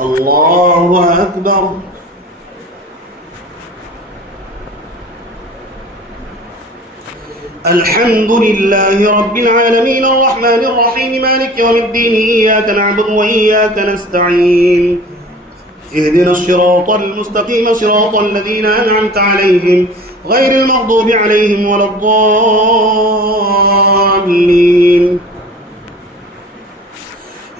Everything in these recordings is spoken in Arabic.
الله أكبر. الحمد لله رب العالمين الرحمن الرحيم مالك يوم الدين إياك نعبد وإياك نستعين اهدنا الصراط المستقيم صراط الذين أنعمت عليهم غير المغضوب عليهم ولا الضالين.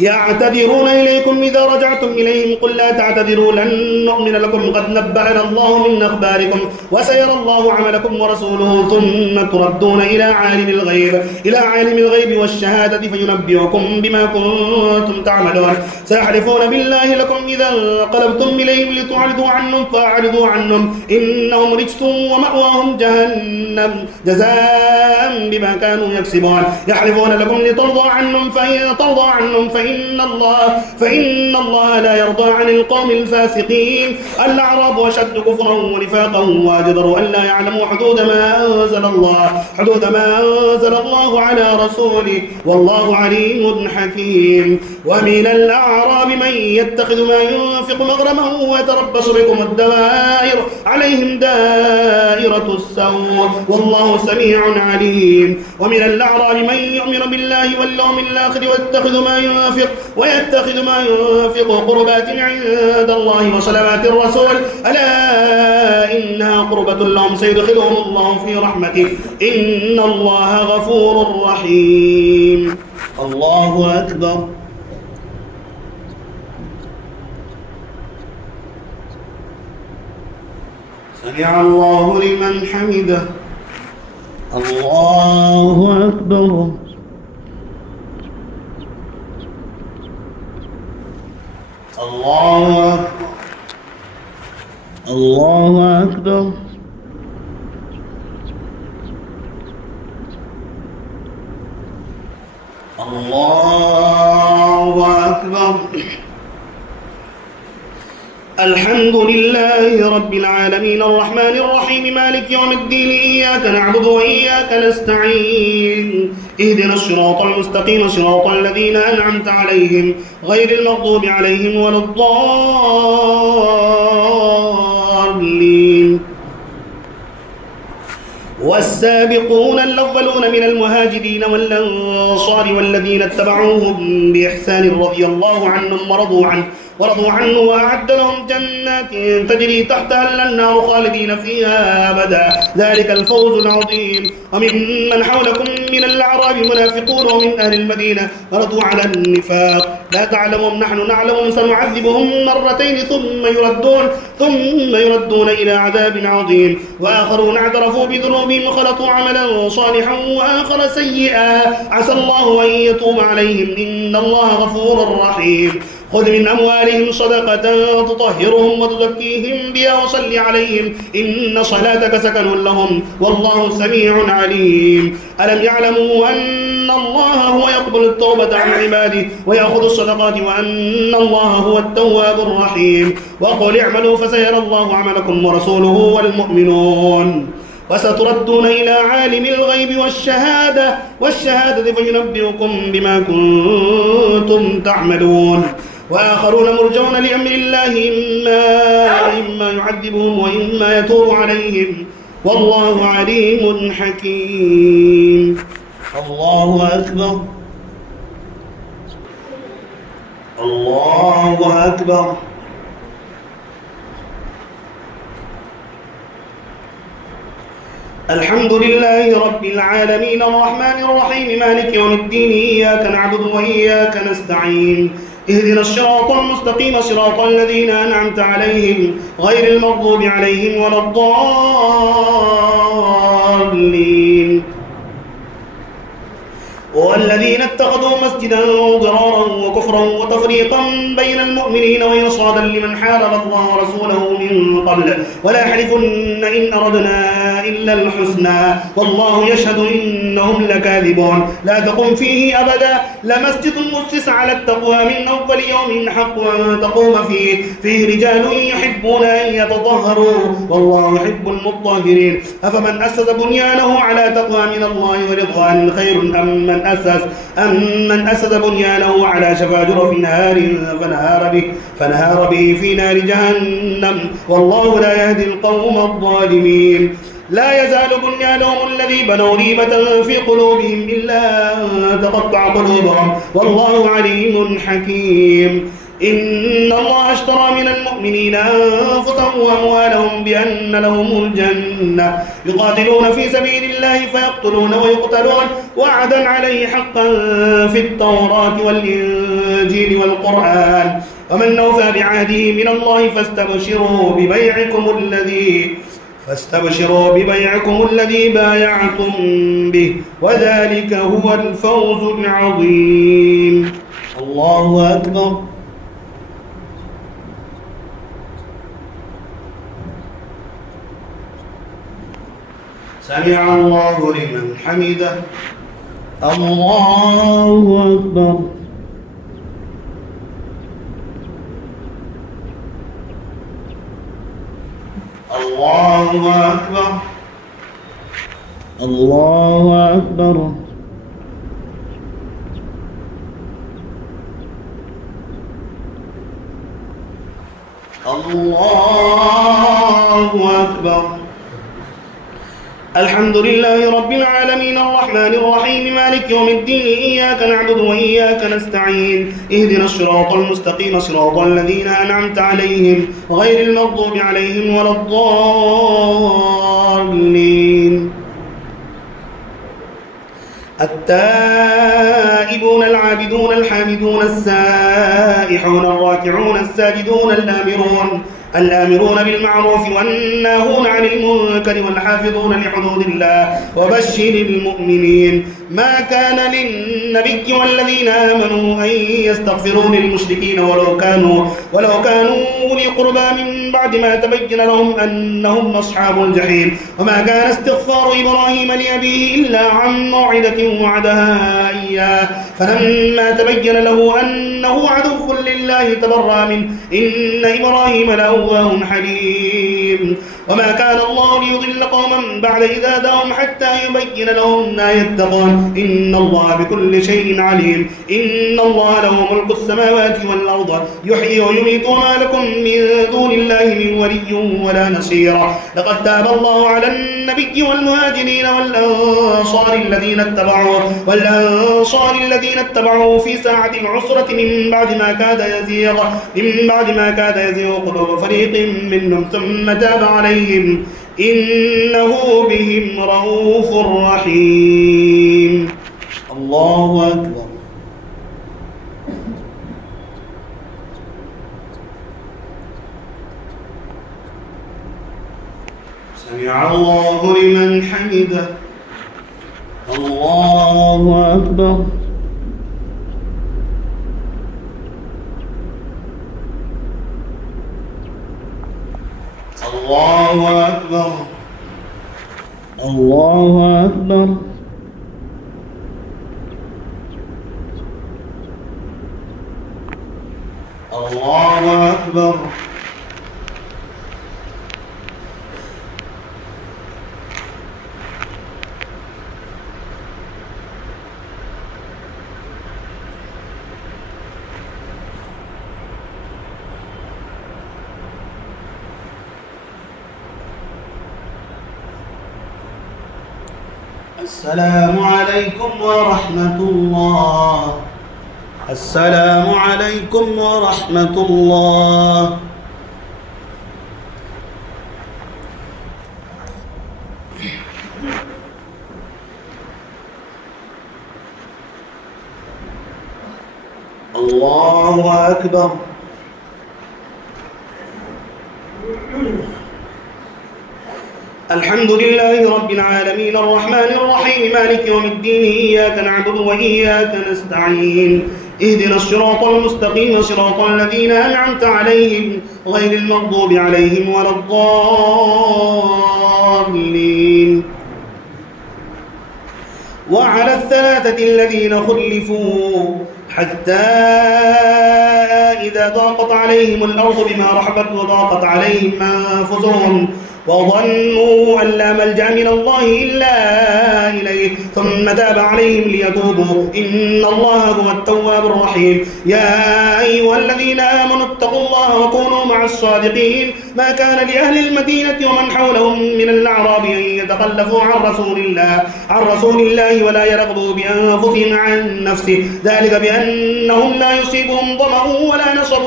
يعتذرون إليكم إذا رجعتم إليهم قل لا تعتذروا لن نؤمن لكم قد نبأنا الله من أخباركم وسيرى الله عملكم ورسوله ثم تردون إلى عالم الغيب والشهادة فينبئكم بما كنتم تعملون. سيحلفون بالله لكم إذا انقلبتم إليهم لتعرضوا عنهم فأعرضوا عنهم إنهم رجس ومأواهم جهنم جزاء بما كانوا يكسبون. يحلفون لكم لترضوا عنهم فإن ترضوا عنهم فإن الله لا يرضى عن القوم الفاسقين. الأعراب أشد كفرا ونفاقا وأجدر أن لا يعلموا حدود ما أنزل الله على رسوله والله عليم حكيم. ومن الأعراب من يتخذ ما ينفق مغرما ويتربص بكم الدوائر عليهم دائرة السوء والله سميع عليم. ومن الأعراب من يؤمن بالله واليوم الآخر ويتخذ ما ينفق قربات عند الله وصلوات الرسول ألا إنها قربة لهم سيدخلهم الله في رحمته إن الله غفور رحيم. الله أكبر. سمع الله لمن حمده. الله أكبر. الله أكبر. الله أكبر. الله أكبر. الحمد لله رب العالمين الرحمن الرحيم مالك يوم الدين إياك نعبد وإياك نستعين اهدنا الصراط المستقيم صراط الذين أنعمت عليهم غير المغضوب عليهم ولا الضالين. والسابقون الأولون من المهاجرين والأنصار والذين اتبعوهم بإحسان رضي الله عنهم ورضوا عنه وأعد لهم جنات تجري تحتها الأنهار خالدين فيها أبدا ذلك الفوز العظيم. وممن حولكم من الأعراب منافقون ومن أهل المدينة مرضوا على النفاق لا تعلمهم نحن نعلمهم سنعذبهم مرتين ثم يردون إلى عذاب عظيم. وآخرون اعترفوا بذنوبهم خلطوا عملا صالحا وآخر سيئا عسى الله أن يتوب عليهم إن الله غفور رحيم. خذ من أموالهم صدقة تطهرهم وتزكيهم بها وصل عليهم إن صلاتك سكن لهم والله سميع عليم. ألم يعلموا أن الله هو يقبل التوبة عن عباده ويأخذ الصدقات وأن الله هو التواب الرحيم. وقل اعملوا فسيرى الله عملكم ورسوله والمؤمنون وستردون إلى عالم الغيب والشهادة فينبئكم بما كنتم تعملون. وآخرون مرجون لأمر الله إما يعذبهم وإما يتوب عليهم والله عليم حكيم. الله أكبر. الله أكبر. الحمد لله رب العالمين الرحمن الرحيم مالك يوم الدين إياك نعبد وإياك نستعين اهدنا الصراط المستقيم صراط الذين أنعمت عليهم غير المغضوب عليهم ولا الضالين. والذين اتخذوا مسجدا ضرارا وكفرا وتفريقا بين المؤمنين وإرصادا لمن حارب الله ورسوله من قبل ولا يحلفن إن أردنا إلا الحسنى والله يشهد إنهم لكاذبون. لا تقم فيه أبدا لمسجد أسس على التقوى من أول يوم حق أن تقوم فيه رجال يحبون أن يتطهروا والله يحب المطهرين. أفمن أسس بنيانه على تقوى من الله ورضوان خير أم من أمن أسس بنيانه على شفا جرف نهار فنهار به في نار جهنم والله لا يهدي القوم الظالمين. لا يزال بنيانهم الذي بنوا ريبة في قلوبهم إلا أن تقطع قلوبهم والله عليم حكيم. إن الله اشترى من المؤمنين أنفسهم وأموالهم بأن لهم الجنة يقاتلون في سبيل الله فيقتلون ويقتلون وعدا عليه حقا في التوراة والإنجيل والقرآن ومن أوفى بعهده من الله فاستبشروا ببيعكم الذي بايعتم به وذلك هو الفوز العظيم. الله أكبر. سمع الله لمن حمده. الله أكبر. الله أكبر. الله أكبر. الله أكبر. الحمد لله رب العالمين الرحمن الرحيم مالك يوم الدين إياك نعبد وإياك نستعين اهدنا الصراط المستقيم صراط الذين أنعمت عليهم غير المغضوب عليهم ولا الضالين. التائبون العابدون الحامدون السائحون الراكعون الساجدون الآمرون بالمعروف والناهون عن المنكر والحافظون لحدود الله وبشر المؤمنين. ما كان للنبي والذين آمنوا أن يستغفروا للمشركين ولو كانوا أولي قربى من بعد ما تبين لهم أنهم أصحاب الجحيم. وما كان استغفار إبراهيم لأبيه إلا عن موعدة وعدها إياه فلما تبين له أنه عدو لله تبرأ منه إن إبراهيم لأواه حليم. وما كان الله ليضل قوما بعد إذا هداهم حتى يبين لهم ما يتقون إن الله بكل شيء عليم. إن الله له ملك السماوات والأرض يحيي ويميت وما لكم من دون الله من ولي ولا نصير. لقد تاب الله على النبي والمهاجرين والأنصار الذين اتبعوه في ساعة العسرة من بعد ما كاد يزيغ قلوب فريق منهم ثم تاب عليهم إنه بهم رؤوف رحيم. الله أكبر. سمع الله لمن حمده. الله أكبر. الله أكبر. الله أكبر. الله أكبر. السلام عليكم ورحمة الله. السلام عليكم ورحمة الله. الله أكبر. الحمد لله رب العالمين الرحمن الرحيم مالك يوم الدين إياك نعبد وإياك نستعين اهدنا الصراط المستقيم صراط الذين أنعمت عليهم غير المغضوب عليهم ولا الضالين. وعلى الثلاثة الذين خلفوا حتى إذا ضاقت عليهم الأرض بما رحبت وضاقت عليهم أنفسهم وظنوا أن لا ملجأ من الله إلا إليه ثم تاب عليهم ليتوبوا إن الله هو التواب الرحيم. يا أيها الذين آمنوا اتقوا الله وكونوا مع الصادقين. ما كان لأهل المدينة ومن حولهم من الأعراب أن يتخلفوا عن رسول الله ولا يرغبوا بأنفسهم عن نفسه ذلك بأنهم لا يصيبهم ظمأ ولا نصب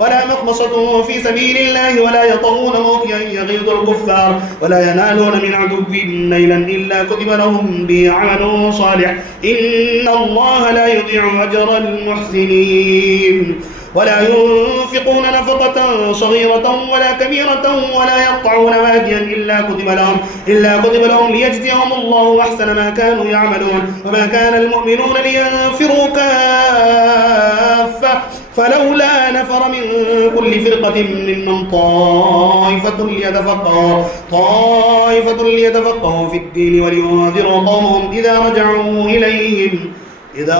ولا مخمصة في سبيل الله ولا يطؤون موطئا يغيظ الكفار ولا ينالون من عدو نيلا إلا كتب لهم به عمل صالح إن الله لا يضيع أجر المحسنين. ولا ينفقون نفقة صغيرة ولا كبيرة ولا يقطعون واديا إلا كتب لهم ليجزيهم الله أحسن ما كانوا يعملون. وما كان المؤمنون لينفروا كافة فلولا نفر من كل فرقة منهم طائفة ليتفقهوا في الدين ولينذروا قومهم إذا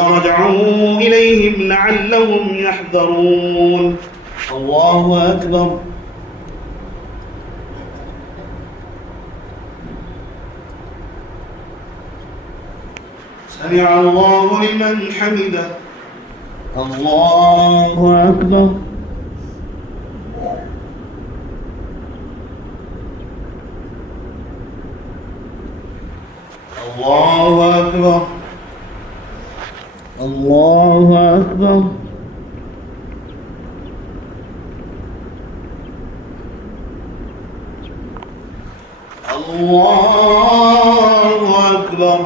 رجعوا إليهم لعلهم يحذرون. الله أكبر. سمع الله لمن حمده. الله أكبر. الله أكبر. الله أكبر. الله أكبر.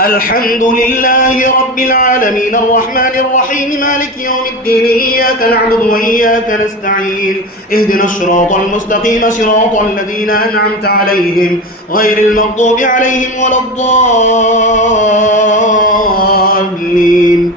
الحمد لله رب العالمين الرحمن الرحيم مالك يوم الدين إياك نعبد وإياك نستعين اهدنا الصراط المستقيم صراط الذين أنعمت عليهم غير المغضوب عليهم ولا الضالين.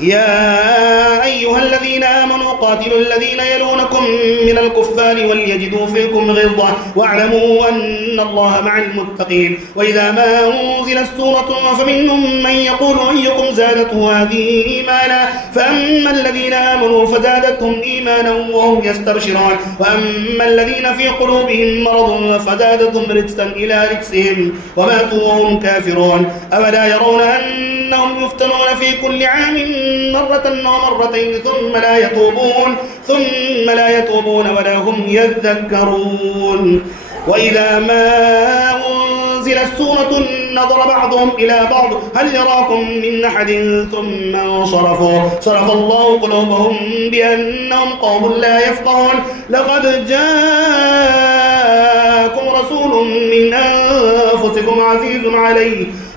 يا أيها الذين آمنوا قاتلوا الذين يلونكم من الكفار وليجدوا فيكم غلظة واعلموا أن الله مع المتقين. وإذا ما أنزلت سورة فمنهم من يقول أيكم زادته هذه إيمانا فأما الذين آمنوا فزادتهم إيمانا وهم يستبشرون وأما الذين في قلوبهم مرض فزادتهم رجسا إلى رجسهم وماتوا وهم كافرون. أولا يرون أنهم يفتنون في كل عام مرة ومرتين ثم لا يتوبون ولا هم يذكرون. وإذا ما أنزلت سورة نظر بعضهم إلى بعض هل يراكم من أحد ثم صرف الله قلوبهم بأنهم قوم لا يفقهون. لقد جاءكم رسول من أنفسكم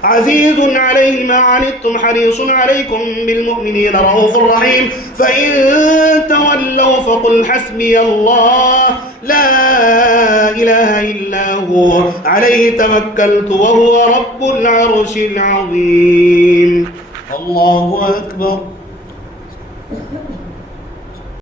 عزيز عليه ما عنتم حريص عليكم بالمؤمنين رؤوف رحيم. فإن تولوا فقل حسبي الله لا إله إلا هو عليه توكلت وهو رب العرش العظيم. الله أكبر.